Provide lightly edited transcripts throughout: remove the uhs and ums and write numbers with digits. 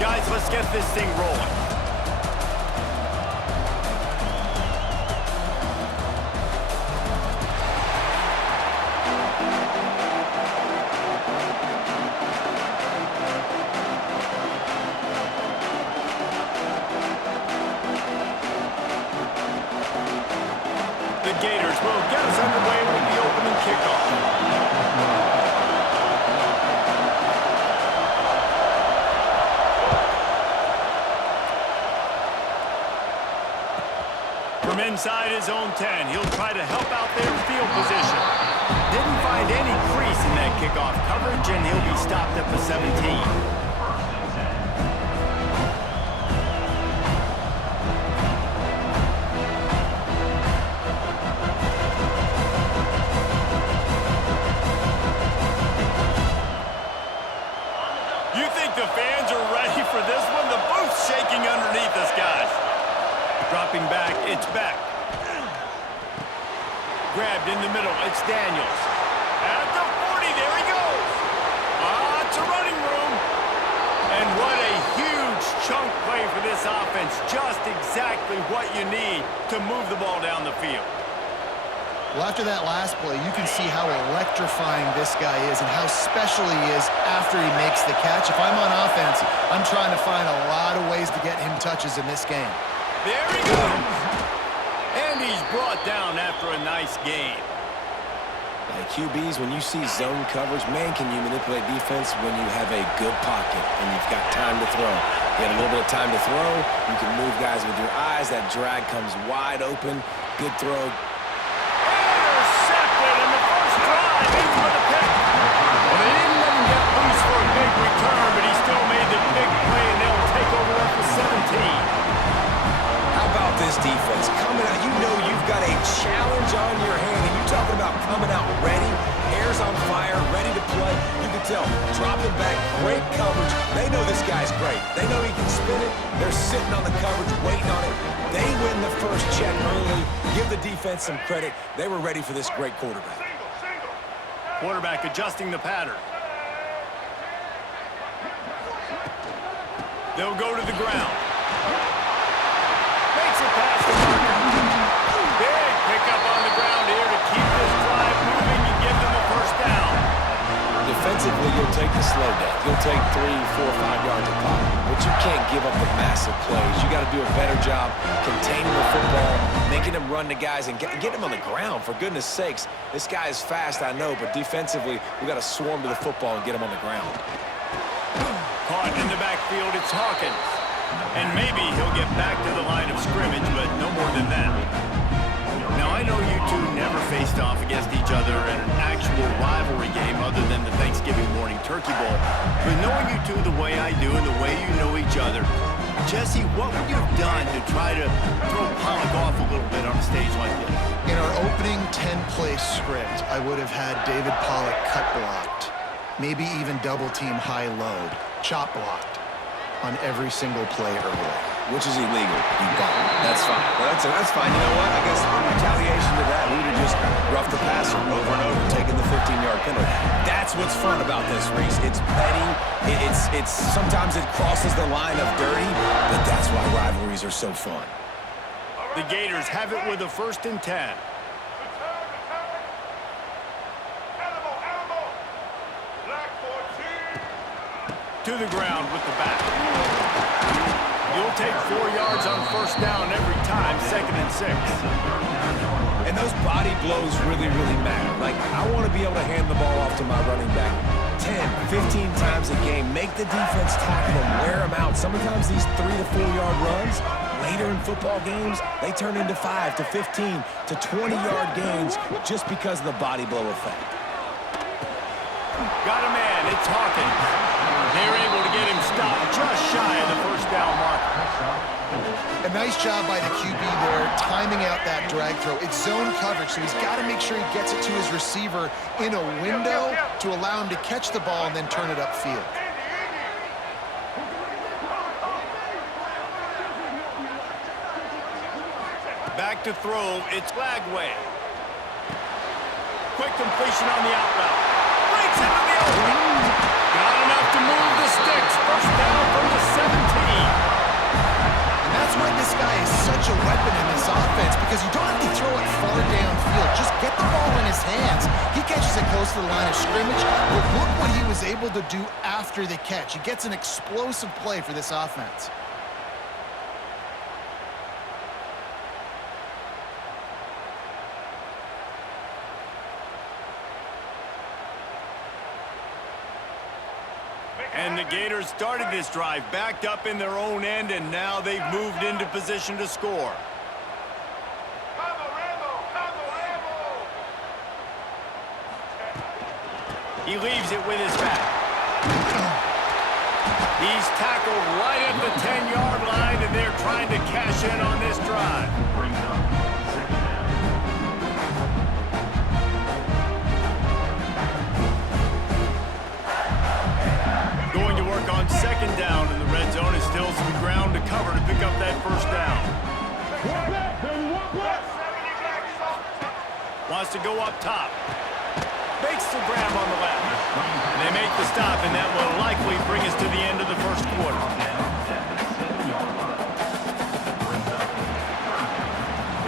Guys, let's get this thing rolling. The Gators will get us underway with the opening kickoff. From inside his own 10, he'll try to help out their field position. Didn't find any crease in that kickoff coverage, and he'll be stopped at the 17. The fans are ready for this one. The booth's shaking underneath us, guys. Dropping back, it's Beck. Grabbed in the middle, it's Daniels. At the 40, there he goes. It's a running room. And what a huge chunk play for this offense. Just exactly what you need to move the ball down the field. Well, after that last play, you can see how electrifying this guy is and how special he is after he makes the catch. If I'm on offense, I'm trying to find a lot of ways to get him touches in this game. There he goes. And he's brought down after a nice game. Like QBs, when you see zone coverage, man, can you manipulate defense when you have a good pocket and you've got time to throw. You have a little bit of time to throw. You can move guys with your eyes. That drag comes wide open. Good throw. But he still made the big play, and they'll take over at the 17. How about this defense? Coming out, you know you've got a challenge on your hand, and you're talking about coming out ready, hair's on fire, ready to play. You can tell, dropping back, great coverage. They know this guy's great. They know he can spin it. They're sitting on the coverage, waiting on it. They win the first check early. Give the defense some credit. They were ready for this great quarterback. Quarterback adjusting the pattern. They'll go to the ground. Makes it past the marker. Big pickup on the ground here to keep this drive moving and give them a first down. Defensively, you'll take the slow down. You'll take 3, 4, 5 yards a pop. But you can't give up the massive plays. You got to do a better job containing the football, making them run to guys, and get them on the ground, for goodness sakes. This guy is fast, I know, but defensively, we got to swarm to the football and get him on the ground. Caught in the backfield, it's Hawkins. And maybe he'll get back to the line of scrimmage, but no more than that. Now, I know you two never faced off against each other in an actual rivalry game other than the Thanksgiving morning Turkey Bowl. But knowing you two the way I do and the way you know each other, Jesse, what would you have done to try to throw Pollock off a little bit on a stage like this? In our opening 10-play script, I would have had David Pollock cut blocked, maybe even double-team high-load, chop blocked on every single play early. Which is illegal. You got it. That's fine. Well, that's fine. You know what? I guess in retaliation to that, we would have just roughed the passer over and over, taking the 15-yard penalty. That's what's fun about this, Reese. It's petty. It's sometimes it crosses the line of dirty, but that's why rivalries are so fun. The Gators have it with a 1st and 10. To the ground with the back. You'll take 4 yards on first down every time, 2nd and 6. And those body blows really, really matter. Like, I want to be able to hand the ball off to my running back 10, 15 times a game. Make the defense tackle them, wear them out. Sometimes these 3 to 4 yard runs, later in football games, they turn into 5 to 15 to 20 yard gains just because of the body blow effect. Got a man, it's Hawkins. They're able to get him stopped just shy of the first down mark. A nice job by the QB there, timing out that drag throw. It's zone coverage, so he's got to make sure he gets it to his receiver in a window to allow him to catch the ball and then turn it upfield. Back to throw, it's Lagway. Quick completion on the out route. Breaks into the open. Got enough to move the sticks. First down from the 7. a weapon in this offense because you don't have to throw it far downfield. Just get the ball in his hands. He catches it close to the line of scrimmage, but look what he was able to do after the catch. He gets an explosive play for this offense. And the Gators started this drive backed up in their own end, and now they've moved into position to score. He leaves it with his back. He's tackled right at the 10-yard line, and they're trying to cash in on this drive. Going to work on second down in the red zone, and still some ground to cover to pick up that first down. Wants to go up top. Makes the grab on the left. And they make the stop, and that will likely bring us to the end of the first quarter.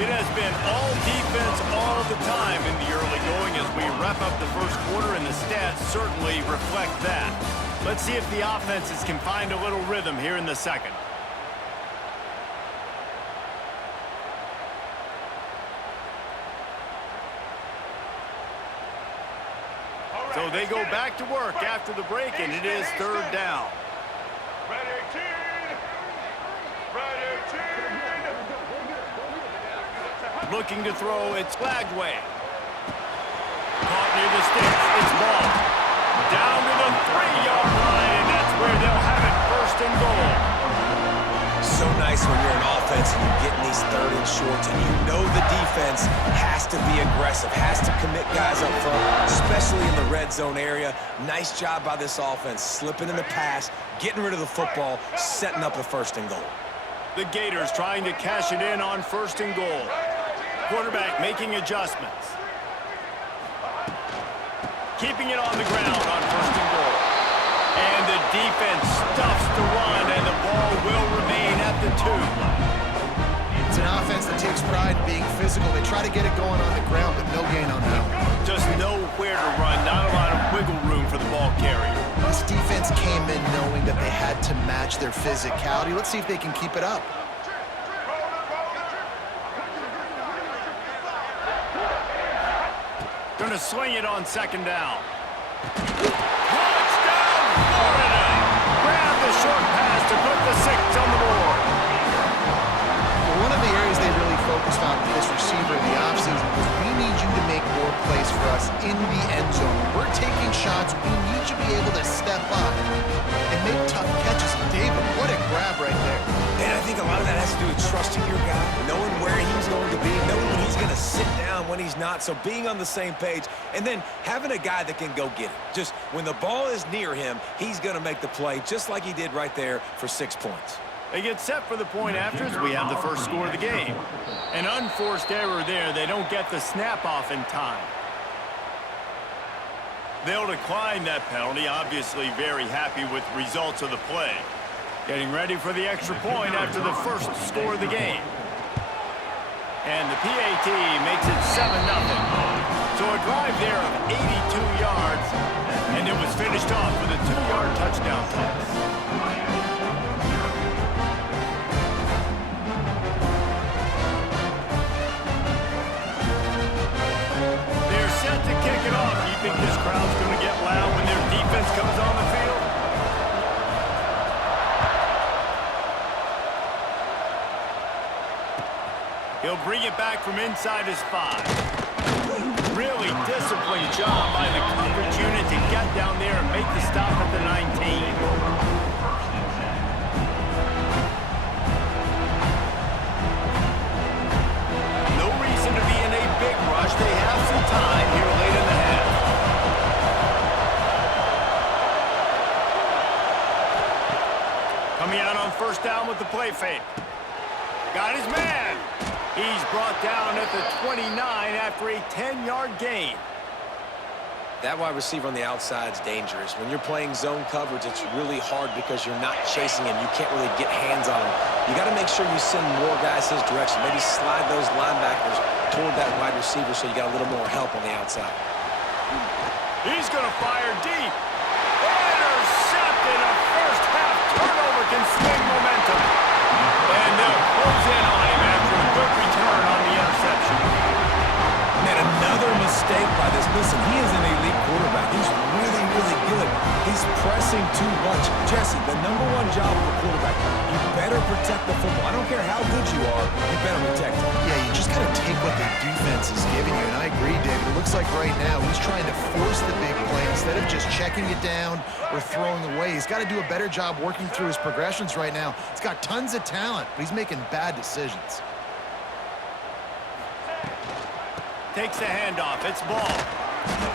It has been all defense all the time in the early going as we wrap up the first quarter, and the stats certainly reflect that. Let's see if the offenses can find a little rhythm here in the second. So they go back to work after the break, and it is third down. Looking to throw, it's Lagway. Caught near the sticks, it's ball. Down to the 3-yard line, and that's where they'll have it, first and goal. So nice when you're an offense and you're getting these third and shorts, and you know the defense has to be aggressive, has to commit guys up front, especially in the red zone area. Nice job by this offense, slipping in the pass, getting rid of the football, setting up a first and goal. The Gators trying to cash it in on first and goal. Quarterback making adjustments. Keeping it on the ground on first and goal. And the defense stuffs the run, and the ball will remain at the 2. It's an offense that takes pride in being physical. They try to get it going on the ground, but no gain on that. Just nowhere to run, not a lot of wiggle room for the ball carrier. This defense came in knowing that they had to match their physicality. Let's see if they can keep it up. Going to swing it on second down. Touchdown, Florida! Grab the short pass to put the 6 on the board. Well, one of the areas they really focused on with this receiver in the offseason was we need you to make more plays for us in the end zone. We're taking shots. We need you to be able to step up and make tough catches. David, what a grab right there. And I think a lot of that has to do with trusting your guy, knowing where he's going to be, knowing when he's going to sit down, when he's not, so being on the same page, and then having a guy that can go get it. Just when the ball is near him, he's going to make the play, just like he did right there for 6 points. They get set for the point after as we have the first score of the game. An unforced error there. They don't get the snap off in time. They'll decline that penalty, obviously very happy with the results of the play. Getting ready for the extra point after the first score of the game. And the PAT makes it 7-0. So a drive there of 82 yards, and it was finished off with a 2-yard touchdown pass. They're set to kick it off. You think this crowd's going to get loud when their defense comes on the field? He'll bring it back from inside his 5. Really disciplined job by the coverage unit to get down there and make the stop at the 19. No reason to be in a big rush. They have some time here late in the half. Coming out on first down with the play fake. Got his man. He's brought down at the 29 after a 10-yard gain. That wide receiver on the outside is dangerous. When you're playing zone coverage, it's really hard because you're not chasing him. You can't really get hands on him. You got to make sure you send more guys his direction. Maybe slide those linebackers toward that wide receiver so you got a little more help on the outside. He's going to fire deep. Intercepted. A first half turnover can swing momentum. And they'll close in on him after a good return on the interception. And another mistake by this. Listen, he is an elite quarterback. He's really, really good. He's pressing too much. Jesse, the number one job of a quarterback, you better protect the football. I don't care how good you are, you better protect it. Yeah, you just got to take what the defense is giving you, and I agree, David. It looks like right now he's trying to force the big play instead of just checking it down or throwing away. He's got to do a better job working through his progressions right now. He's got tons of talent, but he's making bad decisions. Takes the handoff. It's ball.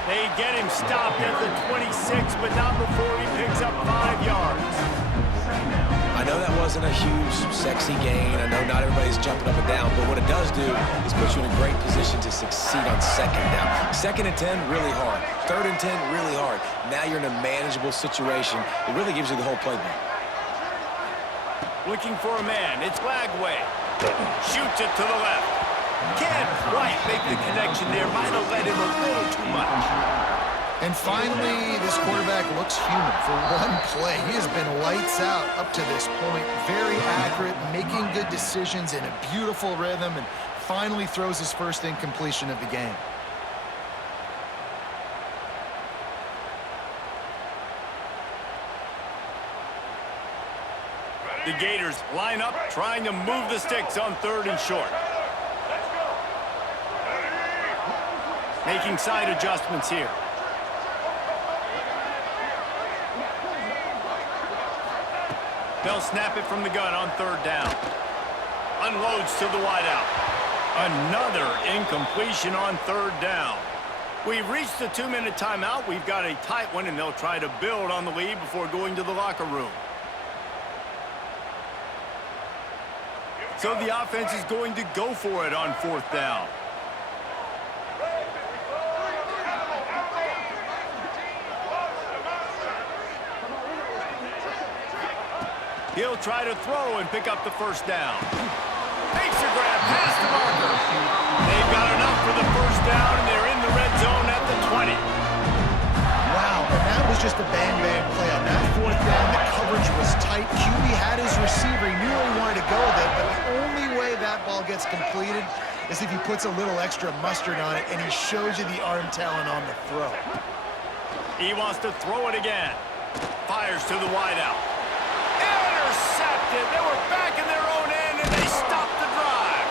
They get him stopped at the 26, but not before he picks up 5 yards. I know that wasn't a huge, sexy gain. I know not everybody's jumping up and down, but what it does do is put you in a great position to succeed on second down. 2nd and 10, really hard. 3rd and 10, really hard. Now you're in a manageable situation. It really gives you the whole playbook. Looking for a man. It's Lagway. Shoots it to the left. Can't quite make the connection there. Might have led him a little too much. And finally, this quarterback looks human for one play. He has been lights out up to this point. Very accurate, making good decisions in a beautiful rhythm, and finally throws his first incompletion of the game. The Gators line up, trying to move the sticks on 3rd and short. Making side adjustments here. They'll snap it from the gun on 3rd down. Unloads to the wideout. Another incompletion on 3rd down. We've reached the 2-minute timeout. We've got a tight one, and they'll try to build on the lead before going to the locker room. So the offense is going to go for it on 4th down. He'll try to throw and pick up the 1st down. Makes a grab past the marker. They've got enough for the 1st down, and they're in the red zone at the 20. Wow, and that was just a bang-bang play. On that 4th down, the coverage was tight. QB had his receiver. He knew where he wanted to go with it, but the only way that ball gets completed is if he puts a little extra mustard on it, and he shows you the arm talent on the throw. He wants to throw it again. Fires to the wideout. Intercepted. They were back in their own end, and they stopped the drive.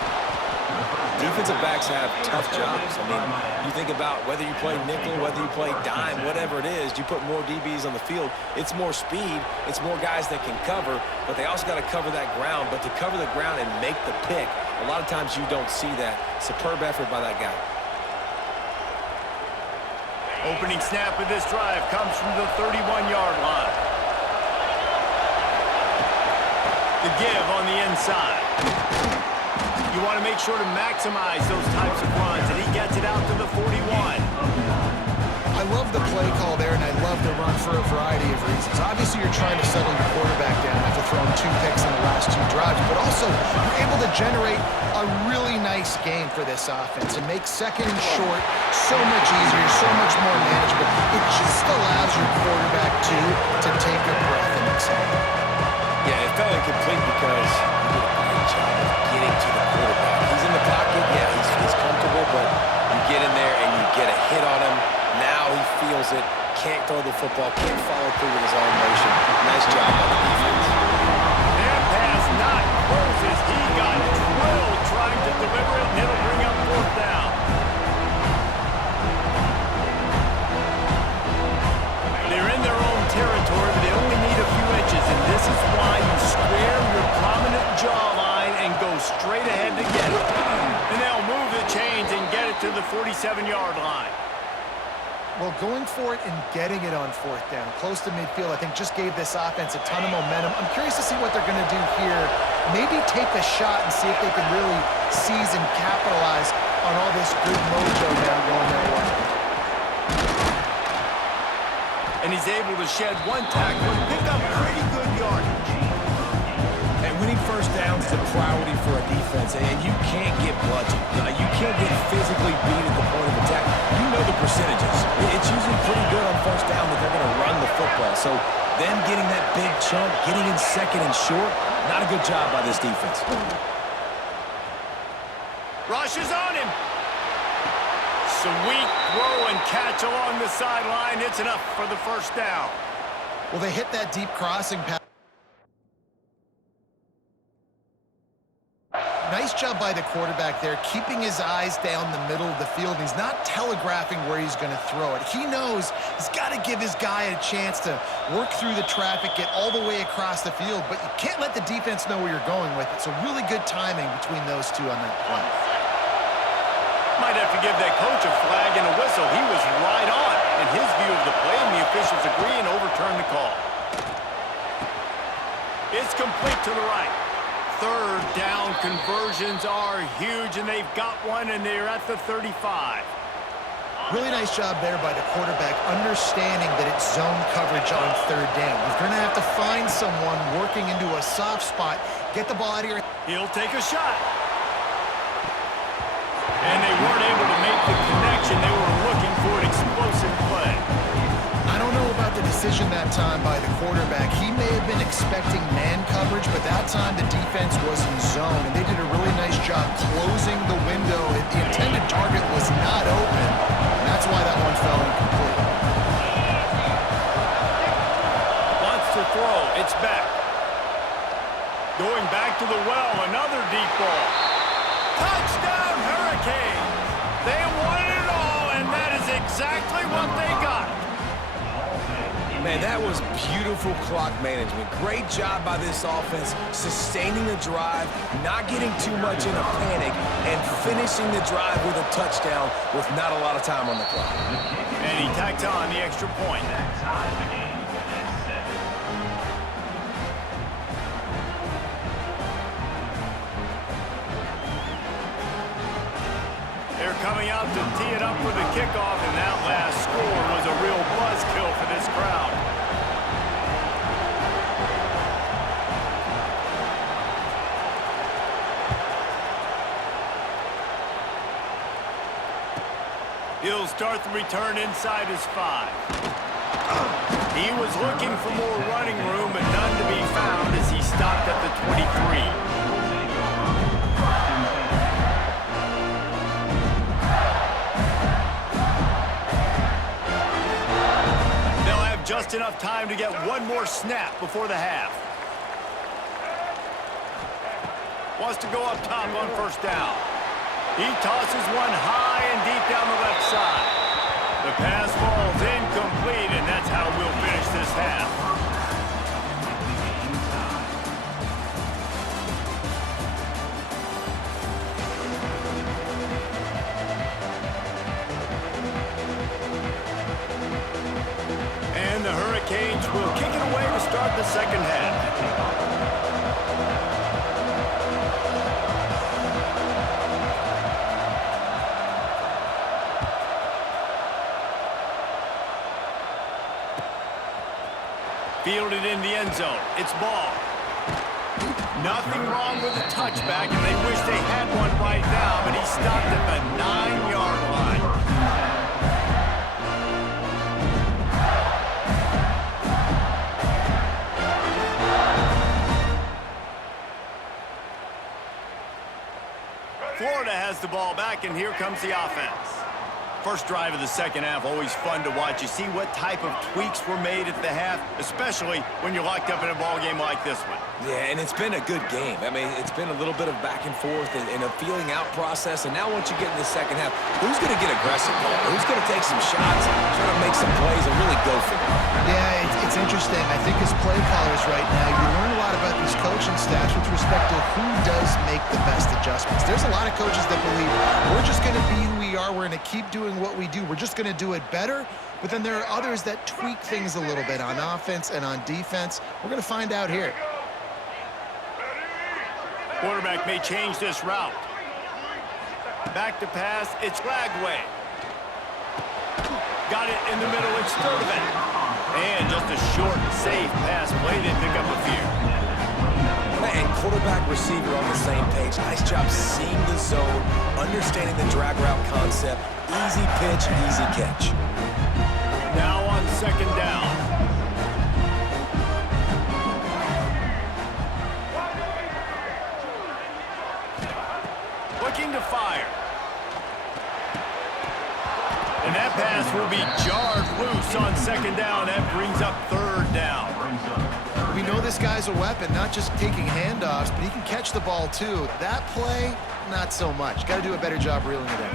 Defensive backs have tough jobs. I mean, you think about whether you play nickel, whether you play dime, whatever it is, you put more DBs on the field. It's more speed. It's more guys that can cover, but they also got to cover that ground. But to cover the ground and make the pick, a lot of times you don't see that. Superb effort by that guy. Opening snap of this drive comes from the 31-yard line. The give on the inside. You want to make sure to maximize those types of runs, and he gets it out to the 41. I love the play call there, and I love the run for a variety of reasons. Obviously, you're trying to settle your quarterback down after throwing 2 picks in the last 2 drives, but also you're able to generate a really nice game for this offense and make 2nd and short so much easier, so much more manageable. It just allows your quarterback to take a breath and exhale. Yeah, it felt incomplete because he did a great job of getting to the quarterback. He's in the pocket, yeah, he's comfortable, but you get in there and you get a hit on him. Now he feels it, can't throw the football, can't follow through with his own motion. Nice job by the defense. That pass not close as he got drilled trying to deliver it, and it'll bring up 4th down. They're in their own territory, but they only need a few inches, and this is why you square your prominent jawline and go straight ahead to get it. And they'll move the chains and get it to the 47-yard line. Well, going for it and getting it on 4th down, close to midfield, I think just gave this offense a ton of momentum. I'm curious to see what they're going to do here. Maybe take a shot and see if they can really seize and capitalize on all this good mojo now going their way. he's able to shed one tackle and pick up pretty good yardage. And winning first downs is a priority for a defense, and you can't get bludgeoned. You can't get physically beat at the point of attack. You know the percentages. It's usually pretty good on first down that they're going to run the football. So them getting that big chunk, getting in second and short, not a good job by this defense. Rush is on him. Sweet throw and catch along the sideline. It's enough for the first down. Well, they hit that deep crossing pass. Nice job by the quarterback there, keeping his eyes down the middle of the field. He's not telegraphing where he's going to throw it. He knows he's got to give his guy a chance to work through the traffic, get all the way across the field, but you can't let the defense know where you're going with it. So really good timing between those two on that play. Might have to give that coach a flag and a whistle. He was right on in his view of the play, and the officials agree and overturn the call. It's complete to the right. Third down conversions are huge, and they've got one, and they're at the 35. Really nice job there by the quarterback, understanding that it's zone coverage on third down. You're going to have to find someone working into a soft spot, get the ball out of here. He'll take a shot. And they weren't able to make the connection. They were looking for an explosive play. I don't know about the decision that time by the quarterback. He may have been expecting man coverage, but that time the defense was in zone, and they did a really nice job closing the window. The intended target was not open, and that's why that one fell incomplete. Wants to throw. It's back. Going back to the well. Another deep ball. Touchdown, Hurricanes! They wanted it all, and that is exactly what they got. Man, that was beautiful clock management. Great job by this offense, sustaining the drive, not getting too much in a panic, and finishing the drive with a touchdown with not a lot of time on the clock. And he tacks on the extra point. They're coming out to tee it up for the kickoff, and that last score was a real buzzkill for this crowd. He'll start the return inside his 5. He was looking for more running room, but none to be found as he stopped at the 23. Just enough time to get one more snap before the half. Wants to go up top on first down. He tosses one high and deep down the left side. The pass falls incomplete, and that's how we'll finish this half. And the Hurricanes will kick it away to start the second half. Fielded in the end zone. It's ball. Nothing wrong with the touchback, and they wish they had one right now, but he stopped at the 9-yard line. Florida has the ball back, and here comes the offense. First drive of the second half, always fun to watch. You see what type of tweaks were made at the half, especially when you're locked up in a ball game like this one. Yeah, and it's been a good game. I mean, it's been a little bit of back and forth and a feeling out process. And now once you get in the second half, who's going to get aggressive? Who's going to take some shots, try to make some plays, and really go for it? Yeah, it's interesting. I think as play callers right now, you learn a lot about these coaching staffs with respect to who does make the best adjustments. There's a lot of coaches that believe we're just going to be who we are. We're going to keep doing what we do. We're just going to do it better. But then there are others that tweak things a little bit on offense and on defense. We're going to find out here. Quarterback may change this route. Back to pass. It's Lagway. Got it in the middle. It's Sturdivant. And just a short, safe pass play to pick up a few. And quarterback, receiver on the same page. Nice job seeing the zone, understanding the drag route concept. Easy pitch, easy catch. Now on second down. Looking to fire. And that pass will be jarred loose on second down. That brings up third down. We know this guy's a weapon, not just taking handoffs, but he can catch the ball too. That play, not so much. Got to do a better job reeling it in.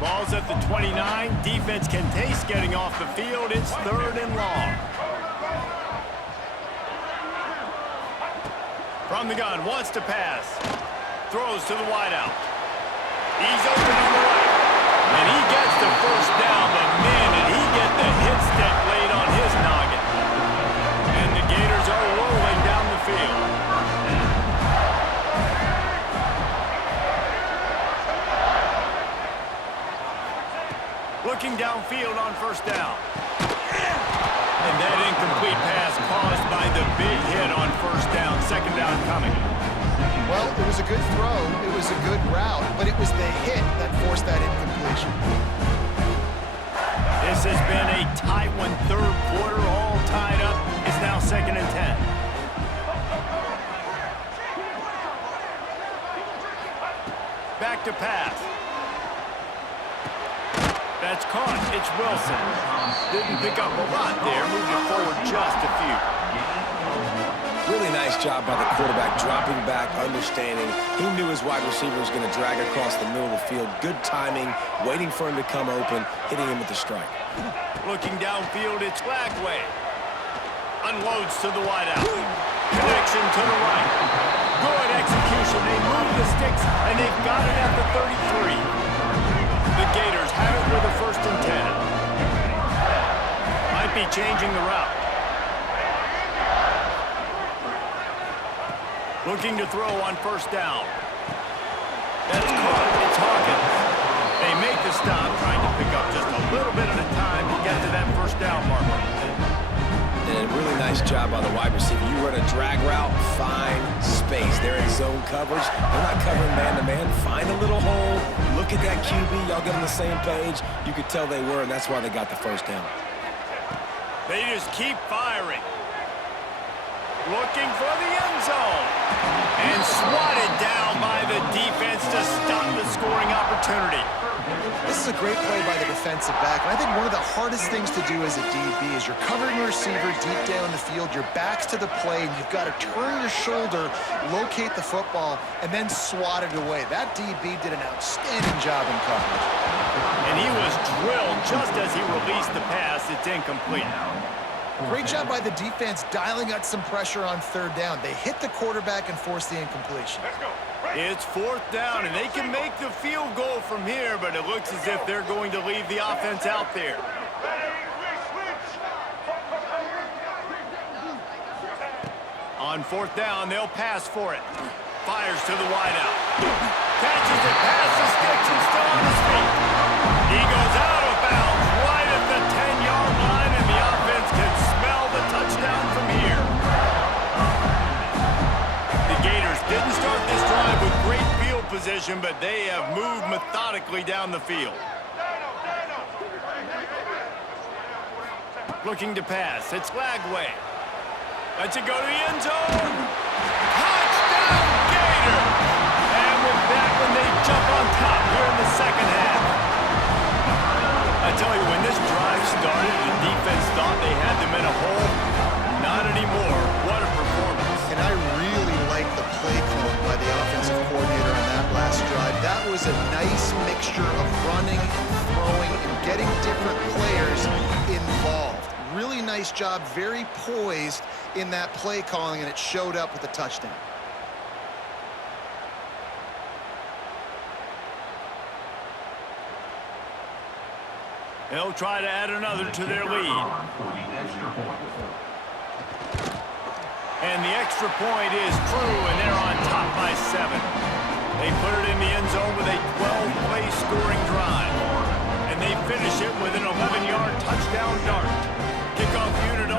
Ball's at the 29. Defense can taste getting off the field. It's third and long. From the gun, wants to pass. Throws to the wideout. He's open on the right. And he gets the first down, but man, did he get the hit step laid on his noggin. And the Gators are rolling down the field. Looking downfield on first down. And that incomplete pass caused by the big hit on first down. Second down coming. Well, it was a good throw, it was a good route, but it was the hit that forced that incompletion. This has been a tight one, third quarter, all tied up. It's now second and 10. Back to pass. That's caught. It's Wilson. Didn't pick up a lot there. Moved it forward just a few. Really nice job by the quarterback, dropping back, understanding. He knew his wide receiver was going to drag across the middle of the field. Good timing, waiting for him to come open, hitting him with the strike. Looking downfield, it's Lagway. Unloads to the wideout. Connection to the right. Good execution. They move the sticks, and they've got it at the 33. The Gators have it with a first and 10. Might be changing the route. Looking to throw on first down. That's caught. It's Hawkins. They make the stop, trying to pick up just a little bit at a time to get to that first down marker. And a really nice job by the wide receiver. You run a drag route, find space. They're in zone coverage. They're not covering man-to-man. Find a little hole. Look at that QB. Y'all get on the same page. You could tell they were, and that's why they got the first down. They just keep firing. Looking for the end zone. And swatted down by the defense to stop the scoring opportunity. This is a great play by the defensive back, and I think one of the hardest things to do as a DB is you're covering a receiver deep down the field, your back's to the play, and you've got to turn your shoulder, locate the football, and then swat it away. That DB did an outstanding job in coverage. And he was drilled just as he released the pass. It's incomplete. Great job by the defense dialing out some pressure on third down. They hit the quarterback and forced the incompletion. It's fourth down, and they can make the field goal from here, but it looks as if they're going to leave the offense out there. On fourth down, they'll pass for it. Fires to the wideout. Catches it past the sticks and still on his feet. He goes out of bounds right at the 10-yard line, and the offense can smell the touchdown from here. The Gators didn't start this drive with great field position, but they have moved methodically down the field. Looking to pass. It's Lagway. Lets it go to the end zone. Touchdown, Gators! And with that one, they jump on top here in the second half. I tell you, when this drive started, the defense thought they had them in a hole. Not anymore. What a performance. And I really like the play calling by the offensive coordinator on that last drive. That was a nice mixture of running and throwing and getting different players involved. Really nice job, very poised in that play calling, and it showed up with a touchdown. They'll try to add another to their lead. And the extra point is true, and they're on top by 7. They put it in the end zone with a 12-play scoring drive. And they finish it with an 11-yard touchdown dart. Kickoff unit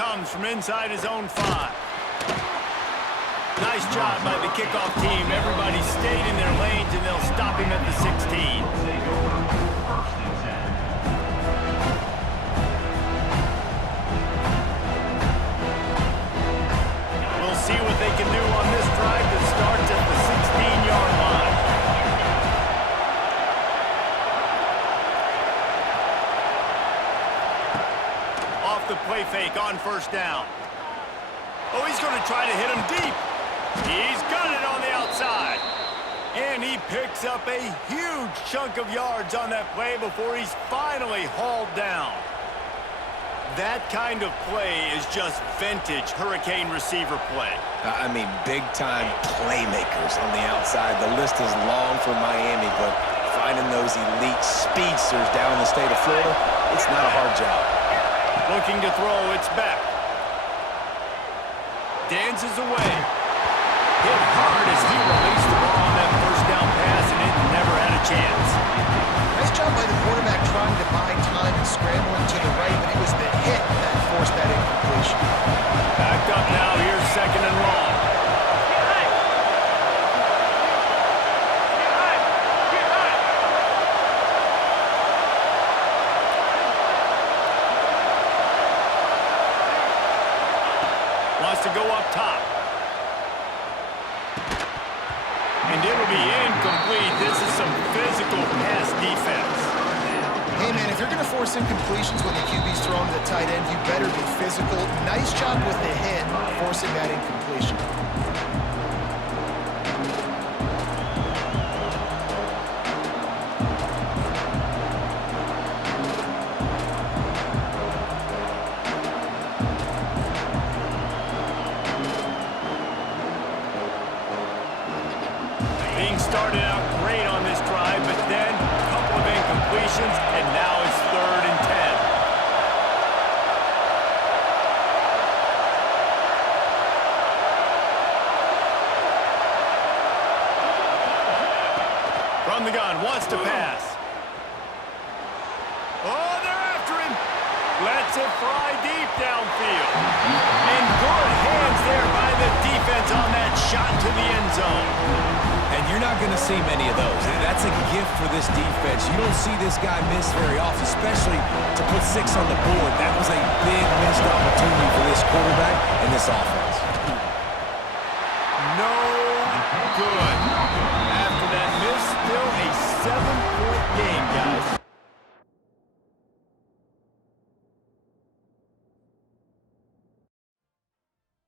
comes from inside his own 5. Nice job by the kickoff team. Everybody stayed in their lanes, and they'll stop him at the 16. We'll see what they can do on this drive that starts at the 16-yard line. Off the play fake on first down. Oh, he's going to try to hit him deep. He's got it on the outside. And he picks up a huge chunk of yards on that play before he's finally hauled down. That kind of play is just vintage Hurricane receiver play. I mean, big-time playmakers on the outside. The list is long for Miami, but finding those elite speedsters down in the state of Florida, it's not a hard job. Looking to throw, it's back. Dances away. Hit hard as he released the ball on that first down pass, and it never had a chance. Nice job by the quarterback trying to buy time and scrambling to the right, but it was the hit that forced that incompletion. Backed up now. Here's second and long. Wants to go up top. And it'll be incomplete. This is some physical pass defense. Hey, man, if you're going to force incompletions when the QB's throwing to the tight end, you better be physical. Nice job with the hit, forcing that incompletion. Started out great on this drive, but then a couple of incompletions, and now it's 3rd and 10. From the gun, wants to pass. Oh, they're after him. Lets it fly deep downfield. And good hands there by the defense on that shot to the end zone. And you're not going to see many of those. That's a gift for this defense. You don't see this guy miss very often, especially to put 6 on the board. That was a big missed opportunity for this quarterback and this offense. No good. After that miss, still a 7-point game, guys.